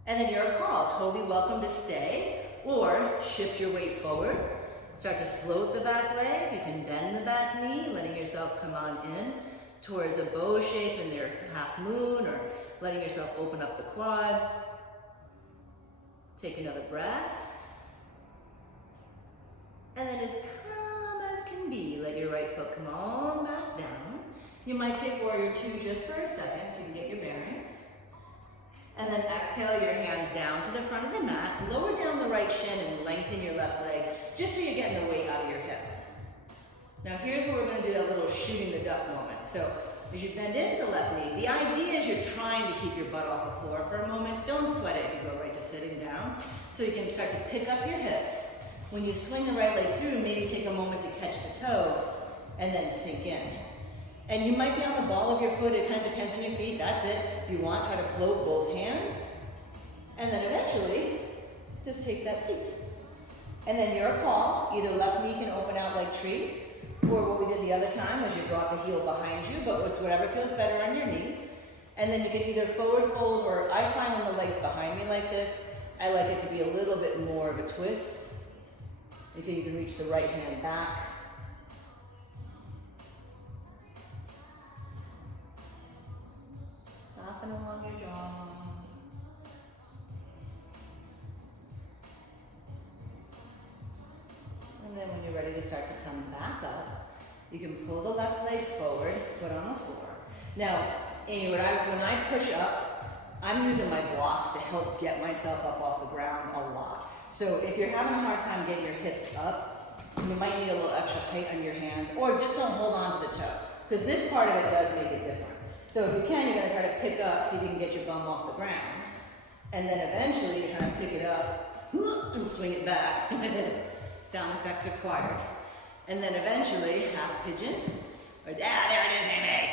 And then your call, totally welcome to stay or shift your weight forward. Start to float the back leg. You can bend the back knee, letting yourself come on in towards a bow shape in your half moon, or letting yourself open up the quad. Take another breath. And then as calm as can be, let your right foot come on back down. You might take warrior two just for a second so you can get your bearings. And then exhale your hands down to the front of the mat. Lower down the right shin and lengthen your left leg, just so you're getting the weight out of your hip. Now here's where we're going to do a little shooting the duck moment. So as you bend into left knee, the idea is you're trying to keep your butt off the floor for a moment. Don't sweat it if you go right to sitting down. So you can start to pick up your hips. When you swing the right leg through, maybe take a moment to catch the toe and then sink in. And you might be on the ball of your foot, it kind of depends on your feet, that's it. If you want, try to float both hands. And then eventually, just take that seat. And then your call, either left knee can open out like tree, or what we did the other time was you brought the heel behind you, but it's whatever feels better on your knee. And then you can either forward fold, or I find when the leg's behind me like this, I like it to be a little bit more of a twist. You can even reach the right hand back. Soften along your jaw. And then when you're ready to start to come back up, you can pull the left leg forward, foot on the floor. Now, Amy, when I push up, I'm using my blocks to help get myself up off the ground a lot. So if you're having a hard time getting your hips up, you might need a little extra height on your hands, or just don't hold on to the toe, because this part of it does make it different. So if you can, you're going to try to pick up so you can get your bum off the ground. And then eventually you're trying to pick it up and swing it back. Sound effects required. And then eventually half pigeon, or there it is, Amy.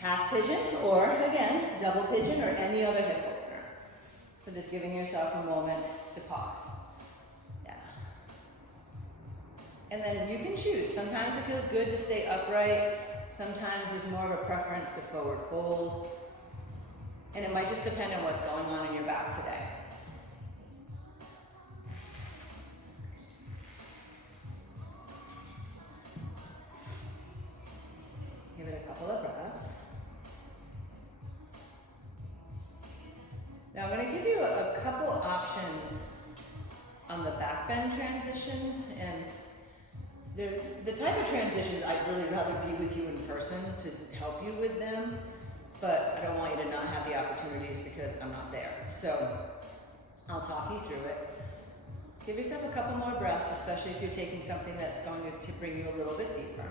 Half pigeon, or again, double pigeon, or any other hip opener. So just giving yourself a moment to pause. Yeah. And then you can choose. Sometimes it feels good to stay upright. Sometimes it's more of a preference to forward fold. And it might just depend on what's going on in your back today. Give it a couple of breaths. Now I'm going to give you a couple options on the back bend transitions, and the type of transitions I'd really rather be with you in person to help you with them, but I don't want you to not have the opportunities because I'm not there. So I'll talk you through it. Give yourself a couple more breaths, especially if you're taking something that's going to bring you a little bit deeper.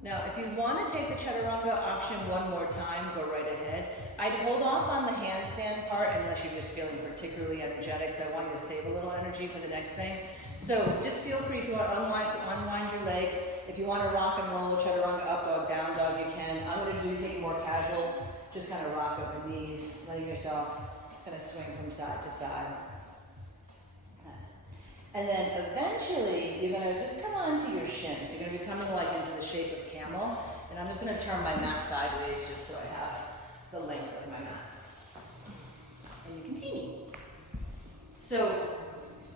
Now, if you want to take the chaturanga option one more time, go right ahead. I'd hold off on the handstand part unless you're just feeling particularly energetic, because I want you to save a little energy for the next thing. So just feel free to unwind your legs. If you want to rock and roll chaturanga, up dog, down dog, you can. I'm going to take it more casual. Just kind of rock up the knees, letting yourself kind of swing from side to side. And then eventually, you're going to just come onto your shins. You're going to be coming like into the shape of camel. And I'm just going to turn my mat sideways just so I have the length of my mat. And you can see me. So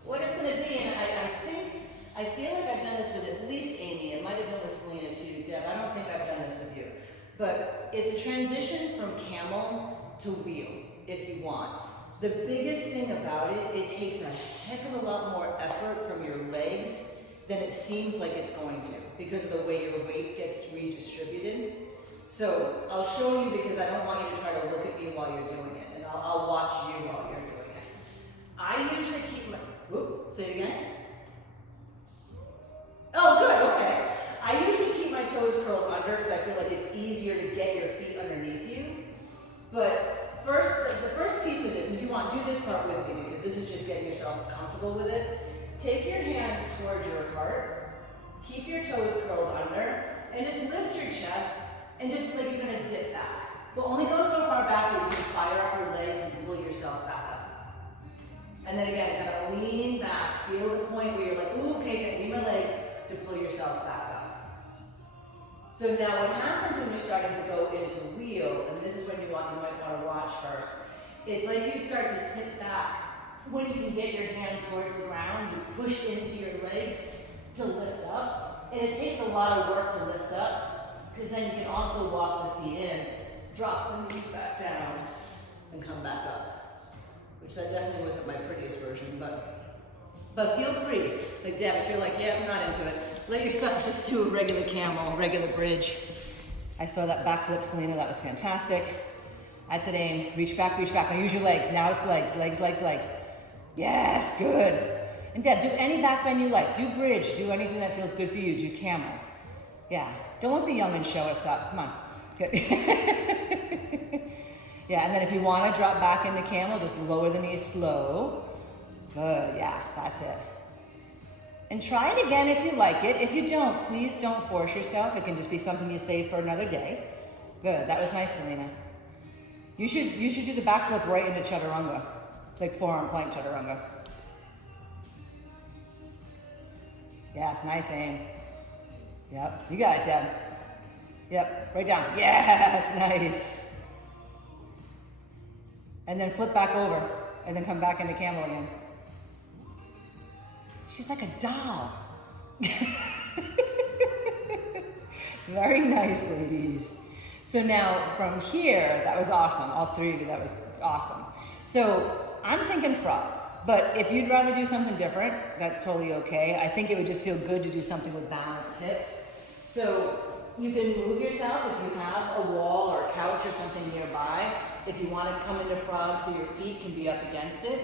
what it's going to be, and I feel like I've done this with at least Amy. It might have been with Selena too. Deb, I don't think I've done this with you. But it's a transition from camel to wheel, if you want. The biggest thing about it, it takes a heck of a lot more effort from your legs than it seems like it's going to, because of the way your weight gets redistributed. So I'll show you because I don't want you to try to look at me while you're doing it, and I'll watch you while you're doing it. I usually keep my, whoop, say it again. Oh, good, okay. I usually keep my toes curled under because I feel like it's easier to get your feet underneath you. But first, the first piece of this, and if you want, do this part with me because this is just getting yourself comfortable with it. Take your hands towards your heart, keep your toes curled under, and just lift your chest, and just like you're gonna dip back. But only go so far back that you can fire up your legs and pull yourself back up. And then again, kind of lean back, feel the point where you're like, ooh, okay, gonna lean my legs to pull yourself back up. So now what happens when you're starting to go into wheel, and this is when you might want to watch first, is like you start to tip back. When you can get your hands towards the ground, you push into your legs to lift up. And it takes a lot of work to lift up, because then you can also walk the feet in, drop the knees back down, and come back up. Which that definitely wasn't my prettiest version, but feel free. Like Deb, if you're like, yeah, I'm not into it, let yourself just do a regular camel, regular bridge. I saw that back flip, Selena, that was fantastic. That's it, aim, reach back, now use your legs. Now it's legs, legs, legs, legs. Yes, good. And Deb, do any back bend you like. Do bridge, do anything that feels good for you. Do camel. Yeah, don't let the youngins show us up. Come on. Good. Yeah, and then if you want to drop back into camel, just lower the knees slow. Good, yeah, that's it. And try it again if you like it. If you don't, please don't force yourself. It can just be something you save for another day. Good, that was nice, Selena. You should do the backflip right into chaturanga, like forearm plank chaturanga. Yes, nice aim. Yep, you got it, Deb. Yep, right down. Yes, nice. And then flip back over, and then come back into camel again. She's like a doll. Very nice, ladies. So now from here, that was awesome. All three of you, that was awesome. So I'm thinking frog, but if you'd rather do something different, that's totally okay. I think it would just feel good to do something with balanced hips. So you can move yourself if you have a wall or a couch or something nearby. If you want to come into frog so your feet can be up against it,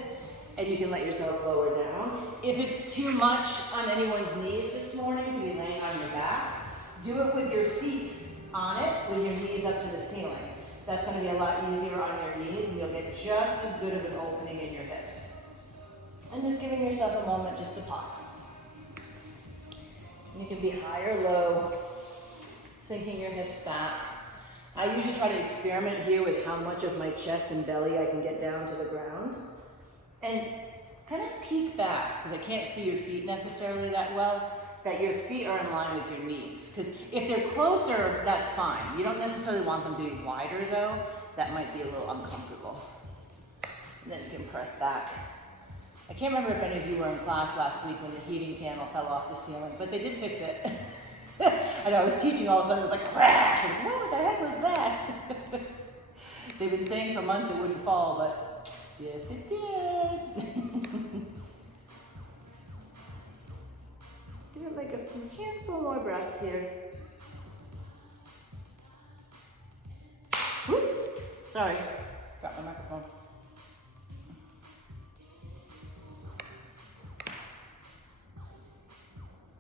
and you can let yourself lower down. If it's too much on anyone's knees this morning to be laying on your back, do it with your feet on it, with your knees up to the ceiling. That's going to be a lot easier on your knees, and you'll get just as good of an opening in your hips. And just giving yourself a moment just to pause. You can be high or low, sinking your hips back. I usually try to experiment here with how much of my chest and belly I can get down to the ground. And kind of peek back, because I can't see your feet necessarily that well, that your feet are in line with your knees. Because if they're closer, that's fine. You don't necessarily want them to be wider though. That might be a little uncomfortable. And then you can press back. I can't remember if any of you were in class last week when the heating panel fell off the ceiling, but they did fix it. I know, I was teaching, all of a sudden it was like crash, and what the heck was that? They've been saying for months it wouldn't fall, but yes it did. Give it like a handful more breaths here. Whoop. Sorry, got my microphone.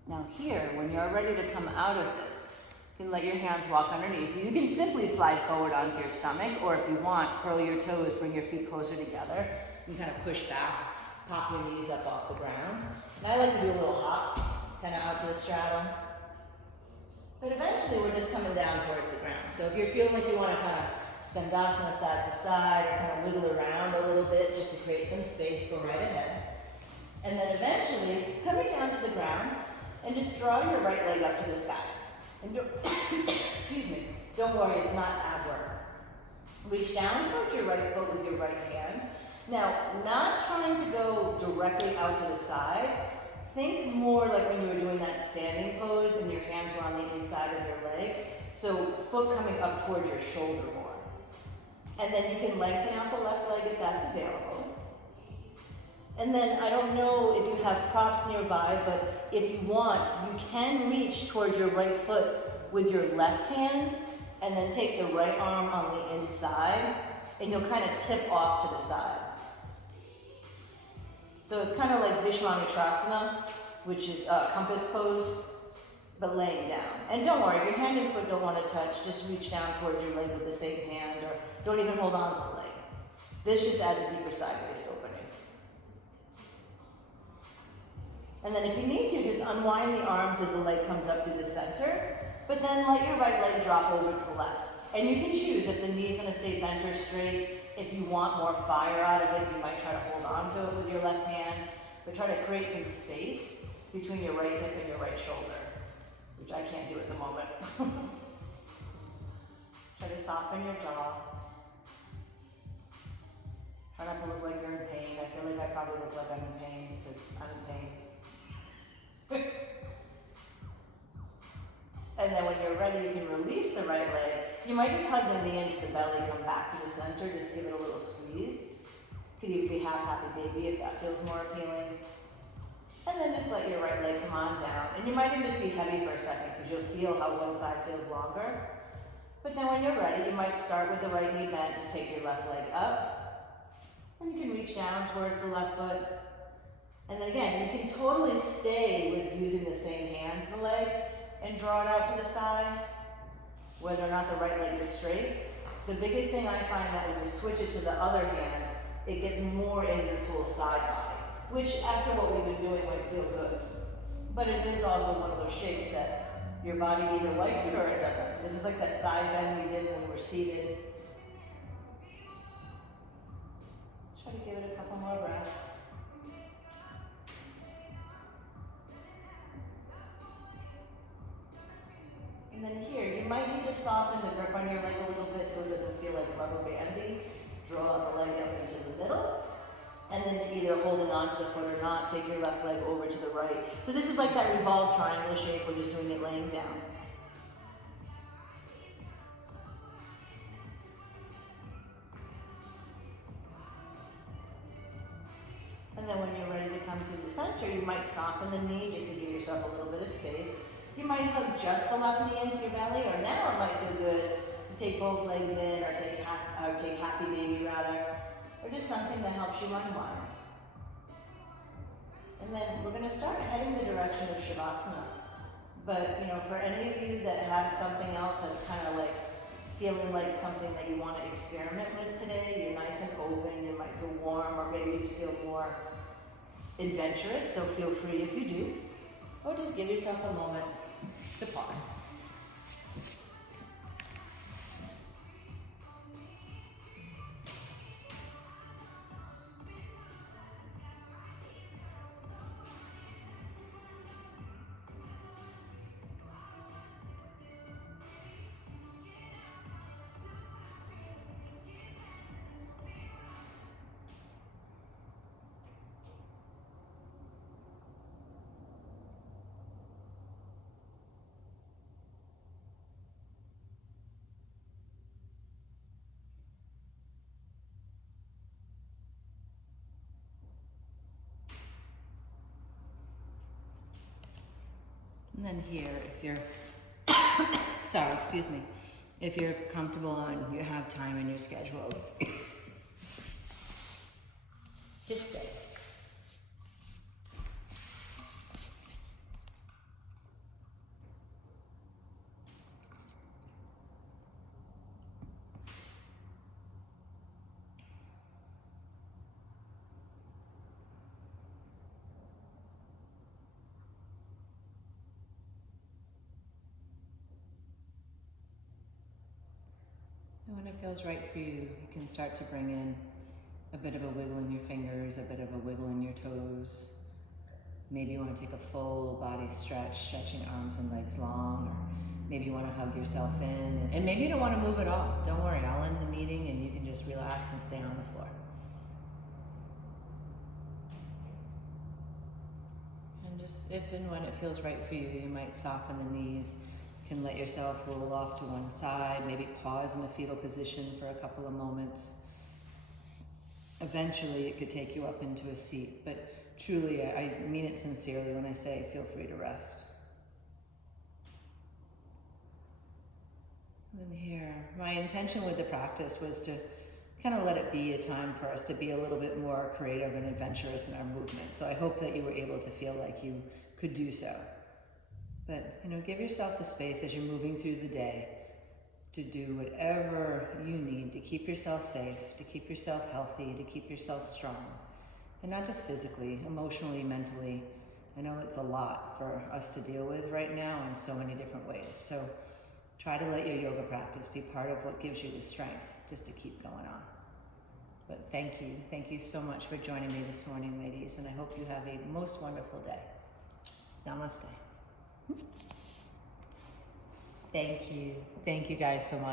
Now here, when you're ready to come out of this, you can let your hands walk underneath you. You can simply slide forward onto your stomach, or if you want, curl your toes, bring your feet closer together. You can kind of push back, pop your knees up off the ground. And I like to do a little hop, kind of out to the straddle. But eventually we're just coming down towards the ground. So if you're feeling like you want to kind of skandasana side to side, or kind of wiggle around a little bit just to create some space, go right ahead. And then eventually, coming down to the ground, and just draw your right leg up to the sky. And excuse me, don't worry, it's not ab work. Reach down towards your right foot with your right hand. Now, not trying to go directly out to the side. Think more like when you were doing that standing pose and your hands were on the inside of your leg. So foot coming up towards your shoulder more. And then you can lengthen out the left leg if that's available. And then I don't know if you have props nearby, but if you want, you can reach towards your right foot with your left hand and then take the right arm on the inside, and you'll kind of tip off to the side. So it's kind of like Vishwamitrasana, which is compass pose, but laying down. And don't worry, if your hand and foot don't want to touch, just reach down towards your leg with the same hand, or don't even hold on to the leg. This just adds a deeper side waist opening. And then if you need to, just unwind the arms as the leg comes up through the center, but then let your right leg drop over to the left. And you can choose if the knee's gonna stay bent or straight. If you want more fire out of it, you might try to hold on to it with your left hand, but try to create some space between your right hip and your right shoulder, which I can't do at the moment. Try to soften your jaw. Try not to look like you're in pain. I feel like I probably look like I'm in pain because I'm in pain. And then when you're ready, you can release the right leg. You might just hug the knee into the belly, come back to the center, just give it a little squeeze. Could even be half happy baby if that feels more appealing. And then just let your right leg come on down. And you might even just be heavy for a second because you'll feel how one side feels longer. But then when you're ready, you might start with the right knee bent, just take your left leg up. And you can reach down towards the left foot. And then again, you can totally stay with using the same hand to the leg and draw it out to the side, whether or not the right leg is straight. The biggest thing I find that when you switch it to the other hand, it gets more into this whole side body, which after what we've been doing might feel good. But it is also one of those shapes that your body either likes it or it doesn't. This is like that side bend we did when we were seated. Let's try to give it a couple more breaths. And then here, you might need to soften the grip on your leg a little bit so it doesn't feel like rubber bandy. Draw the leg up into the middle, and then either holding on to the foot or not, take your left leg over to the right. So this is like that revolved triangle shape, we're just doing it laying down. And then when you're ready to come through the center, you might soften the knee just to give yourself a little bit of space. You might hug just the left knee into your belly, or now it might feel good to take both legs in, or take happy baby rather, or just something that helps you unwind. And then we're going to start heading the direction of Shavasana. But for any of you that have something else that's kind of like feeling like something that you want to experiment with today, you're nice and open, you might feel warm, or maybe you just feel more adventurous, so feel free if you do. Or just give yourself a moment to pause. And then here, if you're, sorry, excuse me, if you're comfortable and you have time in your schedule, just stay. And when it feels right for you, you can start to bring in a bit of a wiggle in your fingers, a bit of a wiggle in your toes. Maybe you want to take a full body stretch, stretching arms and legs long, or maybe you want to hug yourself in, and maybe you don't want to move at all. Don't worry, I'll end the meeting and you can just relax and stay on the floor. And just if and when it feels right for you, you might soften the knees. You can let yourself roll off to one side, maybe pause in the fetal position for a couple of moments. Eventually it could take you up into a seat, but truly, I mean it sincerely when I say feel free to rest. And here, my intention with the practice was to kind of let it be a time for us to be a little bit more creative and adventurous in our movement. So I hope that you were able to feel like you could do so. But, give yourself the space as you're moving through the day to do whatever you need to keep yourself safe, to keep yourself healthy, to keep yourself strong. And not just physically, emotionally, mentally. I know it's a lot for us to deal with right now in so many different ways. So try to let your yoga practice be part of what gives you the strength just to keep going on. But thank you. Thank you so much for joining me this morning, ladies, and I hope you have a most wonderful day. Namaste. Thank you. Thank you guys so much.